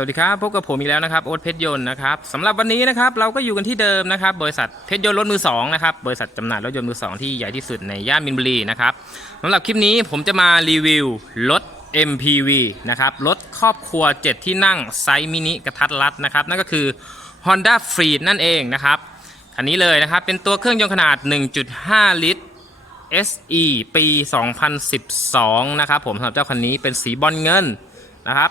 วัสดีครับพบกับผมอีกแล้วนะครับโอ๊ตเพชรยนต์นะครับสำหรับวันนี้นะครับเราก็อยู่กันที่เดิมนะครับ บริษัทเพชรยนต์รถมือสองนะครับบริษัทจำหน่ายรถยนต์มือสองที่ใหญ่ที่สุดในย่านมินบุรีนะครับสำหรับคลิปนี้ผมจะมารีวิวรถ MPV นะครับรถครอบครัว 7 ที่นั่งไซส์มินิกระทัดรัดนะครับนั่นก็คือ Honda Freed นั่นเองนะครับคันนี้เลยนะครับเป็นตัวเครื่องยนต์ขนาด 1.5 ลิตร SE ปี 2012 นะครับผมสำหรับเจ้าคันนี้เป็นสีบอลเงินนะครับ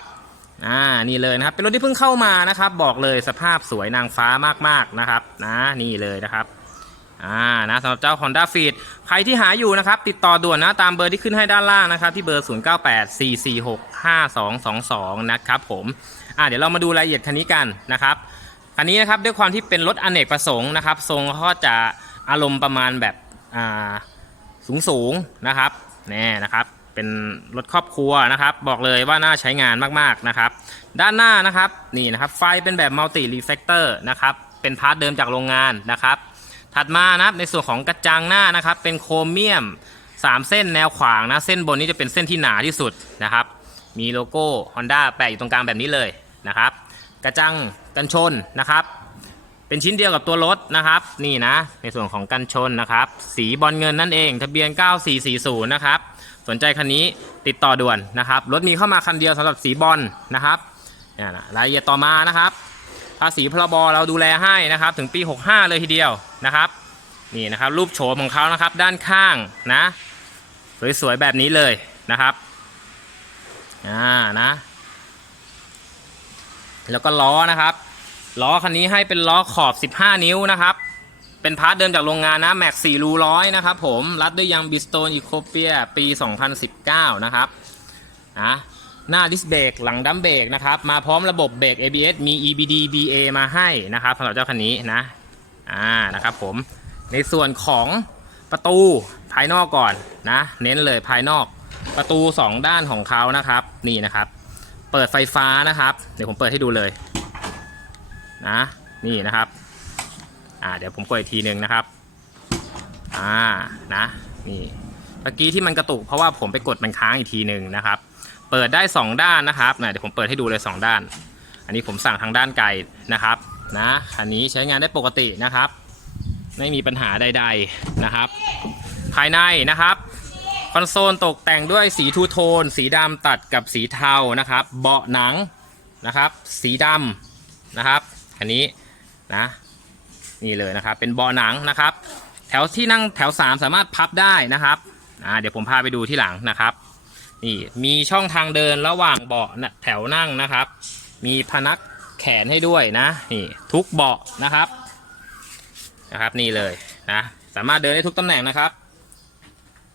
อ่านี่เลยนะครับ เป็นรถที่เพิ่งเข้ามานะครับ บอกเลยสภาพสวยนางฟ้ามากๆนะครับนะนี่เลยนะครับอ่านะสำหรับเจ้า Honda f e e d ใครที่หาอยู่นะครับ ติดต่อด่วนนะตามเบอร์ที่ขึ้นให้ด้านล่างนะครับ ที่เบอร์ 0984465222 นะครับผมอ่าเดี๋ยวเรามาดูรายละเอียดคันนี้กันนะครับคันนี้นะครับด้วยความที่เป็นรถอเนกประสงค์นะครับ ทรงก็จะอารมณ์ประมาณแบบอ่าสูงสูงๆนะครับแน่นะครับ เป็นรถครอบครัวนะครับ บอกเลยว่าน่าใช้งานมากๆนะครับ ด้านหน้านะครับนี่นะครับไฟเป็นแบบมัลติรีเฟกเตอร์นะครับเป็นพาร์ทเดิมจากโรงงานนะครับ ถัดมานะครับในส่วนของกระจังหน้านะครับ เป็นโครเมียม 3 เส้นแนวขวางนะ เส้นบนนี้จะเป็นเส้นที่หนาที่สุดนะครับ มีโลโก้ Honda แปะอยู่ตรงกลางแบบนี้เลยนะครับ กระจังกันชนนะครับ เป็นชิ้นเดียวกับตัวรถนะครับ นี่นะ ในส่วนของกันชนนะครับ สีบอลเงินนั่นเอง ทะเบียน 9440 นะครับสนใจคันนี้ติดต่อด่วนนะครับรถมีเข้ามาคันเดียวสำหรับสีบอลนะครับเนี่ยนะรายละเอียดต่อมานะครับภาษีพรบเราดูแลให้นะครับถึงปี 65 เลยทีเดียวนะครับนี่นะครับรูปโฉมของเขานะครับด้านข้างนะสวยๆแบบนี้เลยนะครับอ่านะแล้วก็ล้อนะครับล้อคันนี้ให้เป็นล้อขอบ 15 นิ้วนะครับ เป็นพาร์ทเดิมจากโรงงานนะแม็ก4รูร้อยนะครับผมรัดด้วยยางบิสโตนอีโคเปียปี 2019 นะครับนะหน้าดิสเบรกหลังดัมเบรกนะครับ มาพร้อมระบบเบรก ABS มี EBD BA มาให้นะครับสำหรับเจ้าคันนี้นะอ่านะครับผมในส่วนของประตูภายนอกก่อนนะ เน้นเลยภายนอกประตู 2 ด้านของเขานะครับนี่นะครับ เปิดไฟฟ้านะครับ เดี๋ยวผมเปิดให้ดูเลยนะนี่นะครับ อ่าเดี๋ยวผมกดอีกทีหนึ่งนะครับ อ่านะนี่เมื่อกี้ที่มันกระตุกเพราะว่าผมไปกดมันค้างอีกทีหนึ่งนะครับ เปิดได้ 2 ด้านนะครับนะเดี๋ยวผมเปิดให้ดูเลย 2 ด้าน อันนี้ผมสั่งทางด้านไกลนะครับนะอันนี้ใช้งานได้ปกตินะครับ ไม่มีปัญหาใด ๆนะครับ ภายในนะครับคอนโซลตกแต่งด้วยสีทูโทน สีดำตัดกับสีเทานะครับ เบาะหนังนะครับ สีดำนะครับ อันนี้นะ นี่เลยนะครับ เป็นเบาะหนังนะครับ แถวที่นั่งแถว 3 สามารถพับได้นะครับอ่าเดี๋ยวผมพาไปดูที่หลังนะครับ นี่มีช่องทางเดินระหว่างเบาะแถวนั่งนะครับ มีพนักแขนให้ด้วยนะนี่ทุกเบาะนะครับนะครับนี่เลยนะสามารถเดินได้ทุกตำแหน่งนะครับ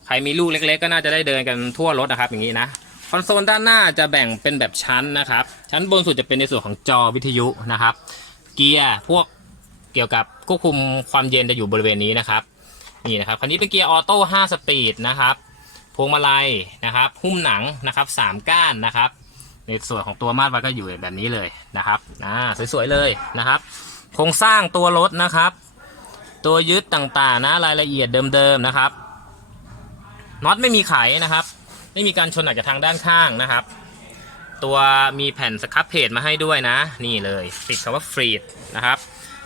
ใครมีลูกเล็ก ๆ ก็น่าจะได้เดินกันทั่วรถนะครับ อย่างนี้นะคอนโซลด้านหน้าจะแบ่งเป็นแบบชั้นนะครับ ชั้นบนสุดจะเป็นในส่วนของจอวิทยุนะครับ เกียร์พวก เกี่ยวกับควบคุมความเย็นจะอยู่บริเวณนี้นะครับนี่นะครับคันนี้เป็นเกียร์ออโต้5สปีดนะครับพวงมาลัยนะครับหุ้มหนังนะครับสามก้านนะครับ ในส่วนของตัวมาตรวัดก็อยู่แบบนี้เลยนะครับอ่าสวยๆเลยนะครับ โครงสร้างตัวรถนะครับ ตัวยึดต่างๆนะรายละเอียดเดิมๆนะครับน็อตไม่มีไขนะครับ ไม่มีการชนหนักจากทางด้านข้างนะครับ ตัวมีแผ่นสครับเพจมาให้ด้วยนะ นี่เลยติดคำว่าฟรีดนะครับ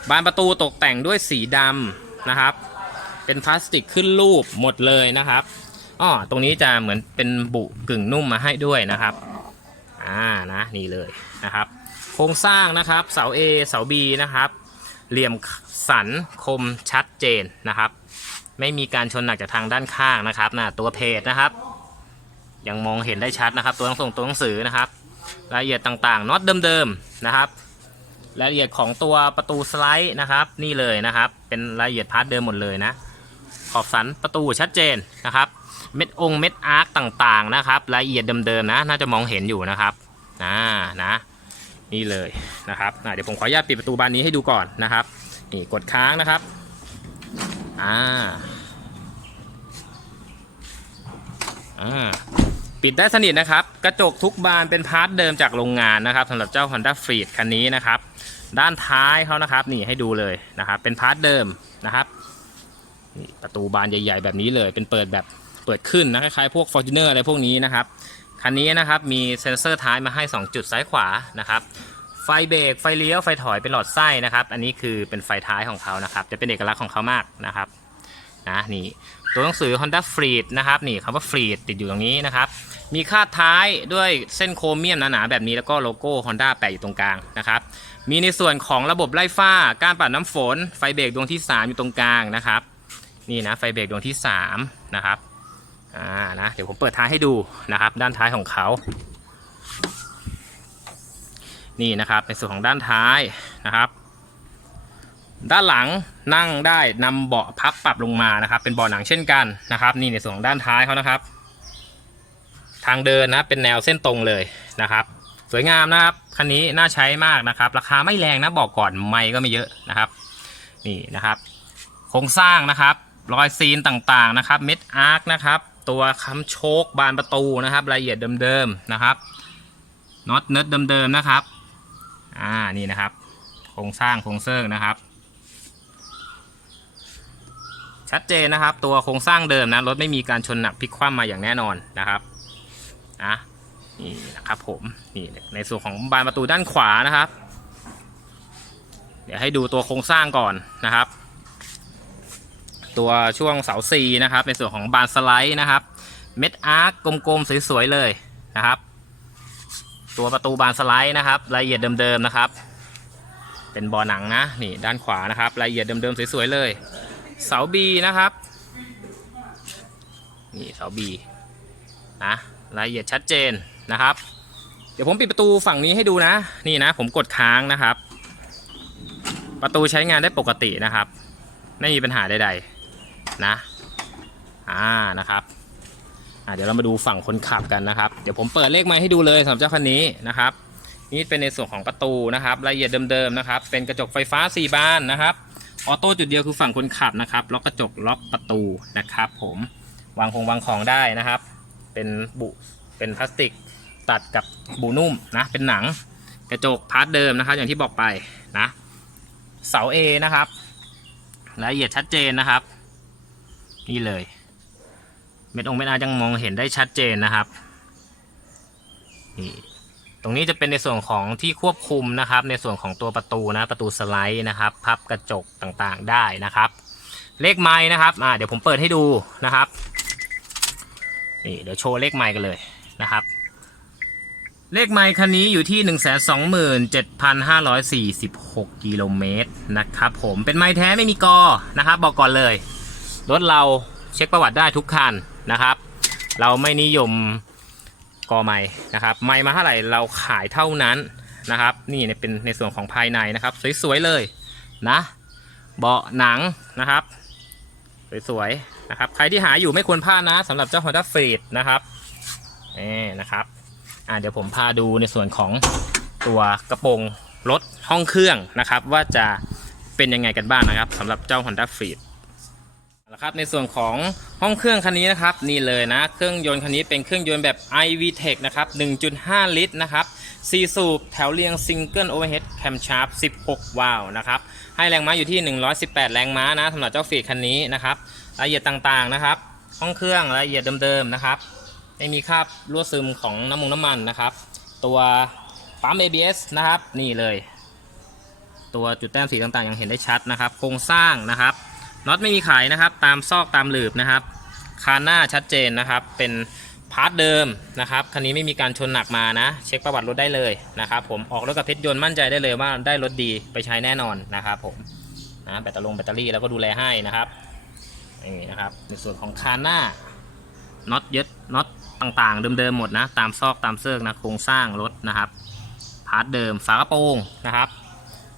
บานประตูตกแต่งด้วยสีดำนะครับ เป็นพลาสติกขึ้นรูปหมดเลยนะครับอ้อตรงนี้จะเหมือนเป็นบุกึ่งนุ่มมาให้ด้วยนะครับอ่านะนี่เลยนะครับ โครงสร้างนะครับเสา A เสา B นะครับเหลี่ยมสันคมชัดเจนนะครับ ไม่มีการชนหนักจากทางด้านข้างนะครับนะตัวเพจนะครับ ยังมองเห็นได้ชัดนะครับ ตัวหนังส่งตัวหนังสือนะครับ รายละเอียดต่างๆน็อตเดิมๆนะครับ รายละเอียดของตัวประตูสไลด์นะครับ นี่เลยนะครับ เป็นรายละเอียดพาร์ทเดิมหมดเลยนะ ขอบสันประตูชัดเจนนะครับ เม็ดองเม็ดอาร์คต่างๆนะครับรายละเอียดเดิมๆนะน่าจะมองเห็นอยู่นะครับอ่านะนี่เลยนะครับเดี๋ยวผมขออนุญาตปิดประตูบานนี้ให้ดูก่อนนะครับนี่กดค้างนะครับอ่าอ่าปิดได้สนิทนะครับ กระจกทุกบานเป็นพาร์ทเดิมจากโรงงานนะครับสำหรับเจ้า Honda f r e e d คันนี้นะครับ ด้านท้ายเขานะครับนี่ให้ดูเลยนะครับ เป็นพาร์ทเดิมนะครับนี่ประตูบานใหญ่ ๆ แบบนี้เลย เป็นเปิดแบบเปิดขึ้นนะคล้ายๆพวก Fortuner อะไรพวกนี้นะครับคันนี้นะครับมีเซ็นเซอร์ท้ายมาให้ 2 จุดซ้ายขวานะครับไฟเบรกไฟเลี้ยวไฟถอยเป็นหลอดไส้นะครับ อันนี้คือเป็นไฟท้ายของเขานะครับ จะเป็นเอกลักษณ์ของเขามากนะครับนะนี่ตัวหนังสือ Honda f r e e d นะครับนี่คำว่า f r e e d ติดอยู่ตรงนี้นะครับ มีคาดท้ายด้วยเส้นโครเมียมหนาๆแบบนี้แล้วก็โลโก้ Honda แปะอยู่ตรงกลางนะครับ มีในส่วนของระบบไล่ฟ้าการปัดน้ำฝน ไฟเบรกดวงที่ 3 อยู่ตรงกลางนะครับ นี่นะไฟเบรกดวงที่ 3 นะครับอ่านะเดี๋ยวผมเปิดท้ายให้ดูนะครับ ด้านท้ายของเขานี่นะครับในส่วนของด้านท้ายนะครับ ด้านหลังนั่งได้นำเบาะพับปรับลงมานะครับ เป็นเบาะหนังเช่นกันนะครับ นี่ในส่วนของด้านท้ายเขานะครับ ทางเดินนะเป็นแนวเส้นตรงเลยนะครับ สวยงามนะครับ คันนี้น่าใช้มากนะครับ ราคาไม่แรงนะบอกก่อนไม่ก็ไม่เยอะนะครับ นี่นะครับ โครงสร้างนะครับ รอยซีนต่างๆนะครับ เม็ดอาร์คนะครับ ตัวค้ำโชคบานประตูนะครับรายละเอียดเดิมๆนะครับน็อตเนิร์ดเดิมๆนะครับ อ่า นี่นะครับ โครงสร้างโครงเซิร์งนะครับ ชัดเจนนะครับ ตัวโครงสร้างเดิมนะ รถไม่มีการชนหนักพลิกคว่ำมาอย่างแน่นอนนะครับนะ นี่นะครับผมนี่ในส่วนของบานประตูด้านขวานะครับ เดี๋ยวให้ดูตัวโครงสร้างก่อนนะครับ ตัวช่วงเสาซีนะครับ ในส่วนของบานสไลด์นะครับ เม็ดอาร์คกลมๆสวยๆเลยนะครับ ตัวประตูบานสไลด์นะครับรายละเอียดเดิมๆนะครับ เป็นบอหนังนะนี่ด้านขวานะครับรายละเอียดเดิมๆสวยๆเลย เสาบีนะครับนี่เสาบีนะรายละเอียดชัดเจน นะครับ เดี๋ยวผมปิดประตูฝั่งนี้ให้ดูนะ นี่นะ ผมกดค้างนะครับ ประตูใช้งานได้ปกตินะครับ ไม่มีปัญหาใดๆนะอ่านะครับเดี๋ยวเรามาดูฝั่งคนขับกันนะครับ เดี๋ยวผมเปิดเลขไม้ให้ดูเลยสำหรับเจ้าคันนี้นะครับ นี่เป็นในส่วนของประตูนะครับรายละเอียดเดิมๆนะครับ เป็นกระจกไฟฟ้า 4 บานนะครับ ออโต้จุดเดียวคือฝั่งคนขับนะครับ ล็อกกระจกล็อกประตูนะครับ ผม วางคงวางของได้นะครับ เป็นบุ เป็นพลาสติก ตัดกับบูนุ่มนะเป็นหนังกระจกพาร์ทเดิมนะครับ อย่างที่บอกไปนะเสา A นะครับรายละเอียดชัดเจนนะครับ นี่เลย เม็ดองเม็ดอายังมองเห็นได้ชัดเจนนะครับนี่ตรงนี้จะเป็นในส่วนของที่ควบคุมนะครับ ในส่วนของตัวประตูนะประตูสไลด์นะครับ พับกระจกต่างๆได้นะครับ เลขไม้นะครับอ่าเดี๋ยวผมเปิดให้ดูนะครับนี่เดี๋ยวโชว์เลขไม้กันเลยนะครับ เลขไม้คันนี้อยู่ที่ 127,546 กิโลเมตรนะครับผมเป็นไม้แท้ไม่มีกอนะครับ บอกก่อนเลย รถเราเช็คประวัติได้ทุกคันนะครับ เราไม่นิยมกอไม้นะครับ ไม้มาเท่าไหร่เราขายเท่านั้นนะครับ นี่เนี่ยเป็นในส่วนของภายในนะครับ สวยๆเลยนะเบาะหนังนะครับ สวยๆนะครับ ใครที่หาอยู่ไม่ควรพลาดนะสำหรับเจ้า Honda f r e e d นะครับนี่นะครับ อ่าเดี๋ยวผมพาดูในส่วนของตัวกระโปรงรถห้องเครื่องนะครับ ว่าจะเป็นยังไงกันบ้างนะครับสำหรับเจ้า Honda f r e e d นะครับในส่วนของห้องเครื่องคันนี้นะครับนี่เลยนะเครื่องยนต์คันนี้เป็นเครื่องยนต์แบบ iVTEC นะครับ 1.5 ลิตรนะครับ4สูบแถวเรียง Single Overhead Camshaft 16 วาล์วนะครับให้แรงม้าอยู่ที่ 118 แรงม้านะสำหรับเจ้าฟีดคันนี้นะครับรายละเอียดต่างๆนะครับ ห้องเครื่องรายละเอียดเดิมๆนะครับ ไม่มีคราบรั่วซึมของน้ำมันน้ำมันนะครับ ตัวปั๊ม ABS นะครับนี่เลย ตัวจุดแต้มสีต่างๆยังเห็นได้ชัดนะครับ โครงสร้างนะครับน็อตไม่มีขายนะครับ ตามซอกตามหลืบนะครับ คานหน้าชัดเจนนะครับ เป็นพาร์ทเดิมนะครับคันนี้ไม่มีการชนหนักมานะ เช็คประวัติรถได้เลยนะครับ ผมออกรถกับเพชรยนต์มั่นใจได้เลยว่าได้รถดีไปใช้แน่นอนนะครับ ผมนะแบตเตอรี่แบตเตอรี่แล้วก็ดูแลให้นะครับนี่นะครับในส่วนของคานหน้า น็อตยึดน็อตต่างๆ เดิมๆหมดนะ ตามซอกตามเซิร์กนะโครงสร้างรถนะครับพาร์ทเดิมฝากระโปรงนะครับ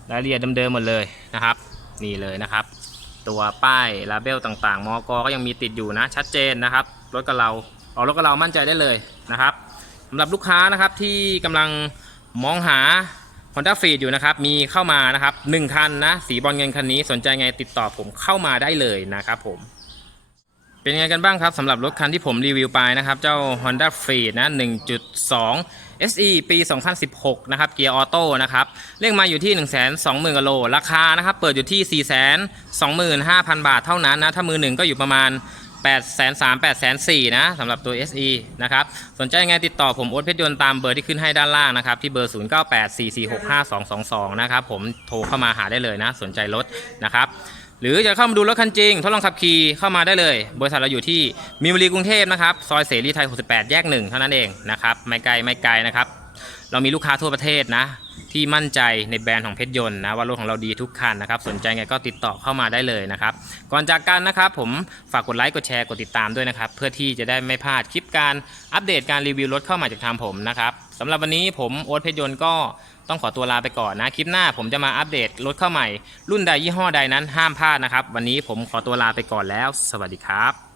รายละเอียดเดิมๆหมดเลยนะครับ นี่เลยนะครับ ตัวป้ายลาเบลต่างๆมอกก็ยังมีติดอยู่นะ ชัดเจนนะครับรถกับเราออกรถกับเรามั่นใจได้เลยนะครับสำหรับลูกค้านะครับที่กำลังมองหา Honda f e e d อยู่นะครับ มีเข้ามานะครับ1คันนะ สีบอลเงินคันนี้สนใจไงติดต่อผมเข้ามาได้เลยนะครับผม เป็นไงกันบ้างครับสำหรับรถคันที่ผมรีวิวไปนะครับ เจ้า Honda f r e e นะ 1.2 SE ปี 2016 นะครับ เกียร์ออโต้นะครับเลขมาอยู่ที่ 1 2 0 0 0 0กิโลราคานะครับ เปิดอยู่ที่ 4 2 5 0 0 0 บาทเท่านั้นนะ ถ้ามือหนึ่งก็อยู่ประมาณ 8 3 0 0 0 8 4 0 0นะสำหรับตัว SE นะครับ สนใจยังไงติดต่อผมโอ๊ตเพชรยนต์ตามเบอร์ที่ขึ้นให้ด้านล่างนะครับ ที่เบอร์ 0984465222 นะครับ ผมโทรเข้ามาหาได้เลยนะ สนใจรถนะครับ หรือจะเข้ามาดูรถคันจริงทดลองขับขี่เข้ามาได้เลย บริษัทเราอยู่ที่มีนบุรีกรุงเทพนะครับซอยเสรีไทย 68 แยกหนึ่งเท่านั้นเองนะครับไม่ไกลไม่ไกลนะครับเรามีลูกค้าทั่วประเทศนะที่มั่นใจในแบรนด์ของเพชรยนต์นะว่ารถของเราดีทุกคันนะครับสนใจไงก็ติดต่อเข้ามาได้เลยนะครับก่อนจากกันนะครับผมฝากกดไลค์กดแชร์กดติดตามด้วยนะครับเพื่อที่จะได้ไม่พลาดคลิปการอัปเดตการรีวิวรถเข้ามาจากทางผมนะครับสำหรับวันนี้ผมโอ๊ตเพชรยนต์ก็ ต้องขอตัวลาไปก่อนนะ คลิปหน้าผมจะมาอัปเดตรถเข้าใหม่ รุ่นใดยี่ห้อใดนั้นห้ามพลาดนะครับ วันนี้ผมขอตัวลาไปก่อนแล้ว สวัสดีครับ